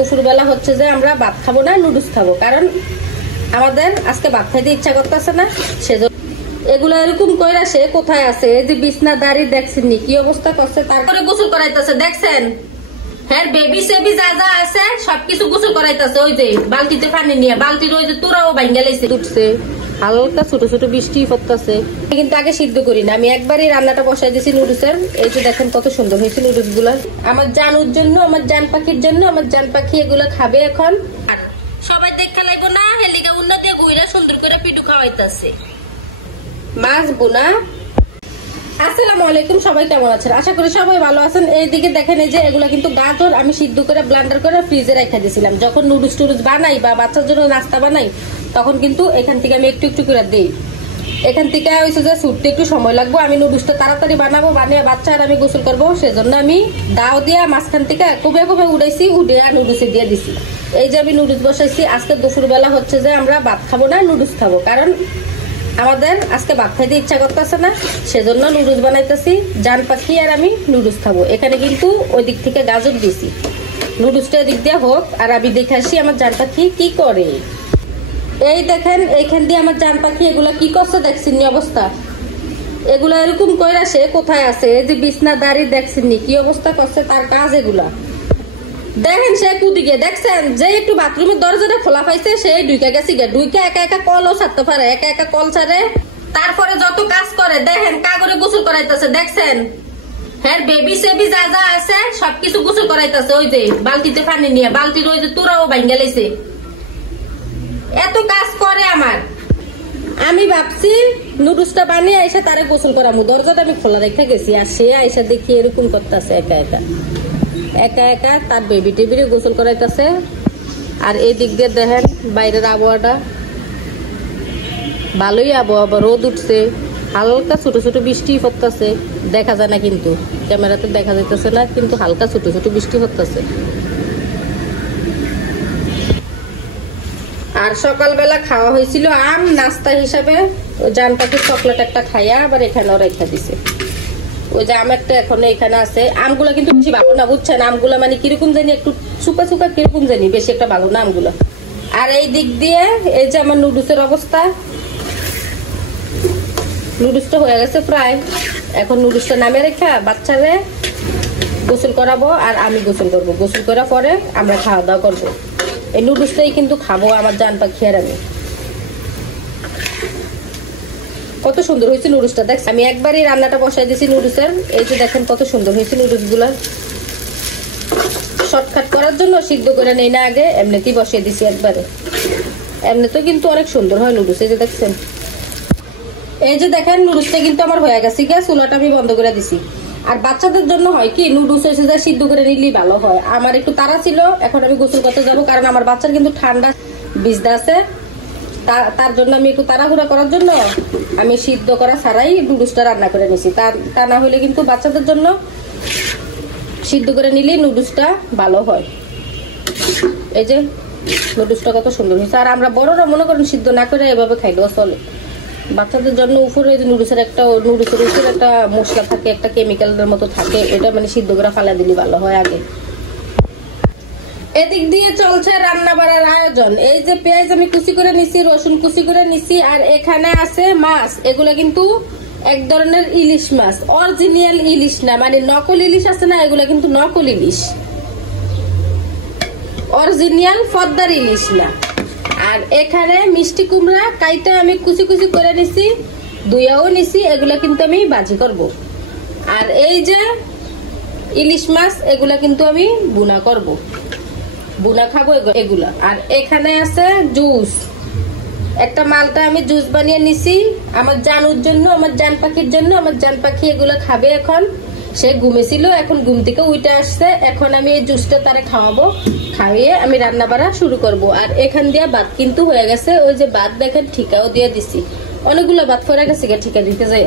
দুপুরবেলা হচ্ছে যে আমরা ভাত খাবো না, নুডলস খাবো, কারণ আমাদের আজকে ভাত খাইতে ইচ্ছা করতেছে না। সেজন্য এগুলো এরকম কইরা সে কোথায় আছে, এই যে বিছনা দাঁড়ি দেখছেন নি কি অবস্থা করছে, তারপরে গোসল করাইতেছে দেখছেন। হ্যাঁ বেবি সেবি যা যা আছে সবকিছু গোসল করাইতেছে। ওই যে বালতিতে পানি নিয়ে, বালতির ওই যে তোরাও ভাঙ্গা লাইছে, উঠছে হালকা ছোট ছোট বৃষ্টি পড়তেছে। কিন্তু আগে সিদ্ধ করি না, আমি একবারই রান্নাটা বসাই দিয়েছি নুডলসের। এই যে দেখেন কত সুন্দর হয়েছে নুডলস গুলা। আমার জানুর জন্য, আমার জান পাখির জন্য, আমার জান পাখি এগুলো খাবে এখন। আর সবাই দেখতে লাগবো না, হেলিকা উন্নতি গুইরা সুন্দর করে পিঠু খাওয়াইতেছে মাছ বোনা। আসসালামু আলাইকুম, সবাই কেমন আছেন? আশা করি সবাই ভালো আছেন। এইদিকে দেখেন এই যে এগুলা কিন্তু গাজর আমি সিদ্ধ করে ব্লেন্ডার করে ফ্রিজে রেখে দিয়েছিলাম। যখন নুডলস টুডলস বানাই বা বাচ্চার জন্য নাস্তা বানাই তখন কিন্তু এখান থেকে আমি একটু একটু করে দিই। এখান থেকে হয়েছে যে ছুটতে একটু সময় লাগবো, আমি নুডলসটা তাড়াতাড়ি বানাবো, বানিয়ে বাচ্চা আর আমি গোসল করবো। সেজন্য আমি দাও দিয়া মাঝখান থেকে কুবে কুবে উড়াইছি, উড়ে নুডলসে দিয়ে দিছি। এই যে আমি নুডলস বসাইছি। আজকে দুপুরবেলা হচ্ছে যে আমরা ভাত খাবো না, নুডলস খাবো, কারণ আমাদের আজকে ভাত খাইতে ইচ্ছা করতেছে না। সেজন্য নুডলস বানাইতেছি। জান পাখি আর আমি নুডলস খাবো। এখানে কিন্তু ওই দিক থেকে গাজর দিছি, নুডলসটা এদিক দিয়ে হোক আর আমি দেখে আসি আমার জান পাখি কি করে। এই দেখেন এইখান দিয়ে আমার জান পাখি এগুলা কি করছে দেখছেন নি অবস্থা। এগুলা এরকম কইরা সে কোথায় আছে, এই যে বিছনা দাঁড়ি দেখছেন নি কি অবস্থা করছে তার কাজ এগুলা। দেখেন সে কুদিকে দেখছেন যে একটু বাথরুমের দরজাটা খোলা পাইছে সে ঢুকে গেছে, ঢুকে একা একা কলও ছাড়তে পারে, একা একা কল ছাড়ে। তারপরে যত কাজ করে দেখেন কাগরে গোসল করাইতেছে দেখছেন। হ্যাঁ বেবি সেবি যা যা আছে সবকিছু গোসল করাইতেছে। ওই যে বালতিতে পানি নিয়ে, বালতির ওই যে তোরাও ভাঙ্গা লাইছে, এত কাজ করে আমার। আমি ভাবছি নুডলসটা বানিয়ে আইসা তারে গোসল করামু, দরজাটা আমি খোলা রেখে গেছি, আর সে আইসা দেখি এরকম করতেছে একা একা একা একা তার বেবি টেবিরে গোসল করাইতেছে। আর এই দিক দিয়ে দেখেন বাইরের আবহাওয়াটা ভালোই আবহাওয়া, রোদ উঠছে, হালকা ছোট ছোট বৃষ্টি পড়তেছে, দেখা যায় না কিন্তু ক্যামেরাতে দেখা যাইতেছে না, কিন্তু হালকা ছোট ছোট বৃষ্টি পড়তেছে। আর সকালবেলা খাওয়া হয়েছিল আম নাস্তা হিসাবে, জান পাখির চকলেট একটা খাইয়া আবার এখানেও রেখা দিছে। ওই যে আম একটা এখন এখানে আছে। আমগুলা কিন্তু বেশি ভালো না বুঝছেন, আমগুলা মানে কিরকম জানি একটু শুকা শুকা কিরকম জানি, বেশি একটা ভালো না আমগুলা। আর এই দিক দিয়ে এই যে আমার নুডলসের অবস্থা, নুডলসটা হয়ে গেছে প্রায়। এখন নুডলসটা নামে রেখা বাচ্চারে গোসল করাবো আর আমি গোসল করবো। গোসল করার পরে আমরা খাওয়া দাওয়া করবো। এই নুডলসটাই কিন্তু খাবো আমার জান পাখি আর আমি। কত সুন্দর হয়েছে নুডলসটা দেখ। আমি একবারই রান্নাটা বসাই দিয়েছি নুডলসের। এই যে দেখেন কত সুন্দর হয়েছে নুডলস গুলা। শর্টকাট করার জন্য সিদ্ধ করে নেই না আগে, এমনিতেই বসিয়ে দিছি একবারে। এমনিতেও কিন্তু অনেক সুন্দর হয় নুডলস। এই যে দেখছেন, এই যে দেখেন নুডলসটা কিন্তু আমার হয়ে গেছে, চুলাটা আমি বন্ধ করে দিছি। আর বাচ্চাদের জন্য হয় কি নুডলস এসে যায় সিদ্ধ করে নিলেই ভালো হয়। আমার একটু তাড়া ছিল, এখন আমি গোসল করতে যাবো, কারণ আমার বাচ্চার কিন্তু ঠান্ডা বিজদা আছে। তার জন্য আমি একটু তাড়াহুড়া করার জন্য আমি সিদ্ধ করা ছাড়াই নুডলসটা রান্না করে নিছি। তা না হলে কিন্তু বাচ্চাদের জন্য সিদ্ধ করে নিলেই নুডলসটা ভালো হয়। এই যে নুডলসটা কত সুন্দর হয়েছে। আর আমরা বড়রা মনে করেন সিদ্ধ না করে এভাবে খাইলেও চলে। বাচ্চাদের জন্য উপরে নুডলসের উপরে একটা মশলা থাকে, একটা কেমিক্যালের মতো থাকে, এটা মানে সিদ্ধ করে ফালা দিলে ভালো হয় আগে। এদিক দিয়ে চলছে রান্না বাড়ার আয়োজন। এই যে পেঁয়াজ আমি কুচি করে নিছি, রসুন কুচি করে নিছি, আর এখানে আছে মাছ। এগুলা কিন্তু এক ধরনের ইলিশ মাছ, অরিজিনাল ইলিশ না, মানে নকল ইলিশ আছে না, এগুলা কিন্তু নকল ইলিশ, অরিজিনাল পদ্মার ইলিশ না। আর এখানে মিষ্টি কুমড়া কাইটা আমি কুচি কুচি করে নিছি, ধুইয়াও নিছি, এগুলা কিন্তু আমি ভাজি করব। আর এই যে ইলিশ মাছ এগুলা কিন্তু আমি বুনা করব, বুনা খাবো এগুলা। আর এখানে আছে জুস, একটা মালটা আমি জুস বানিয়ে নিছি আমার জানুর জন্য, আমার জান পাখির জন্য। আমার জান পাখি এগুলা খাবে এখন। সে ঘুমেছিল, এখন ঘুম থেকে উঠে আসছে, এখন আমি এই জুসটা তারে খাওয়াবো, খাইয়ে আমি রান্না বাড়া শুরু করব। আর এখান দিয়ে ভাত কিন্তু হয়ে গেছে, ওই যে ভাত দেখেন ঠিকাও দিয়ে দিছি, অনেকগুলো ভাত পড়ে গেছে ঠিকা দিতে যাই।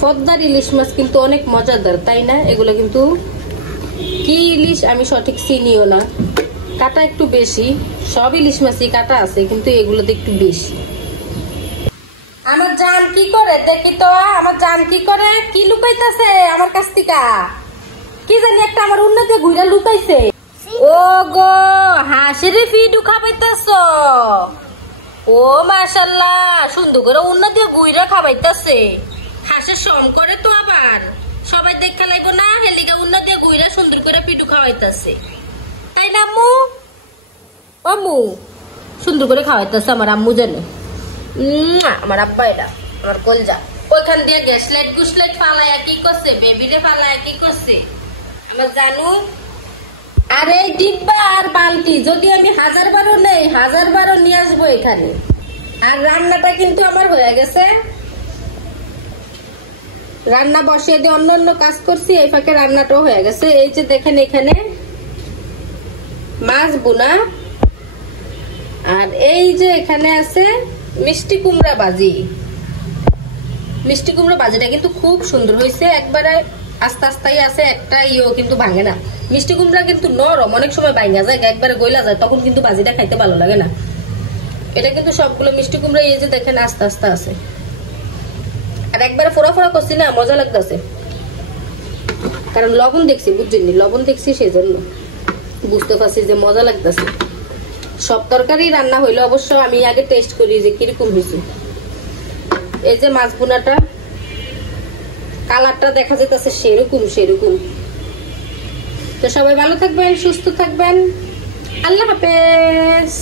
পদ্মার ইলিশ মাছ কিন্তু অনেক মজাদার, তাই না? এগুলো কিন্তু কি ইলিশ আমি সঠিক চিনিও না, কাটা একটু বেশি। সব ইলিশ মাছই কাটা আছে, কিন্তু এগুলোতে একটু বেশি। আমার জান কি করে দেখি তো, আমার জান কি করে, কি লুকাইতেছে আমার কাছ থেকে, কি জানি একটা আমার উন্নতি ঘুরে লুকাইছে। ও গো হাসির ফিডু খাবাইতেছ, ও মাশাআল্লাহ সুন্দর করে উন্নতি ঘুরে খাবাইতেছে। হাসের সম করে তো আবার সবাই দেখতে লাগো না, হেলিকা উন্নতি ঘুরে সুন্দর করে পিডু খাওয়াইতেছে, তাই না আম্মু? আম্মু সুন্দর করে খাওয়াইতেছে আমার আম্মু জানে। আমার আব্বা এটা আমার কলজা। ওইখান দিয়ে গ্যাস লাইট গুসলাইট ফালায়া কি করছে, বেবিরে ফালায়া কি করছে আমার জানু। আরে ডিব্বা আর বালতি যদি আমি 1000 বারও নেই 1000 বারও নিয়ে আসবো এখানে। আর রান্নাটা কিন্তু আমার হয়ে গেছে, রান্না বসিয়ে দিয়ে অন্য অন্য কাজ করছি, এই ফাঁকে রান্নাটাও হয়ে গেছে। এই যে দেখেন এখানে মাছ বোনা, আর এই যে এখানে আছে মিষ্টি কুমড়া ভাজি। মিষ্টি কুমড়া ভাজিটা কিন্তু খুব সুন্দর হয়েছে, একবারে আস্তে আস্তেই আছে, একটা ইয়েও কিন্তু ভাঙে না। মিষ্টি কুমড়া কিন্তু নরম, অনেক সময় ভাঙা যায়, একবারে গইলা যায়, তখন কিন্তু ভাজিটা খাইতে ভালো লাগে না। এটা কিন্তু সবগুলো মিষ্টি কুমড়া এই যে দেখেন আস্তে আস্তে আছে, আর একবারে ফোড়া ফোড়া করছি না, মজা লাগতেছে। কারণ লবণ দেখছি, বুঝছেন, লবণ দেখছি সেই জন্য বুঝতে পারছি যে মজা লাগতেছে। সব তরকারি রান্না হইলে অবশ্য আমি আগে টেস্ট করি যে কিরকম হয়েছে। এই যে মাছ বোনাটা কালারটা দেখা যেতেছে সেরকম সেরকম। তো সবাই ভালো থাকবেন, সুস্থ থাকবেন, আল্লাহ হাফেজ।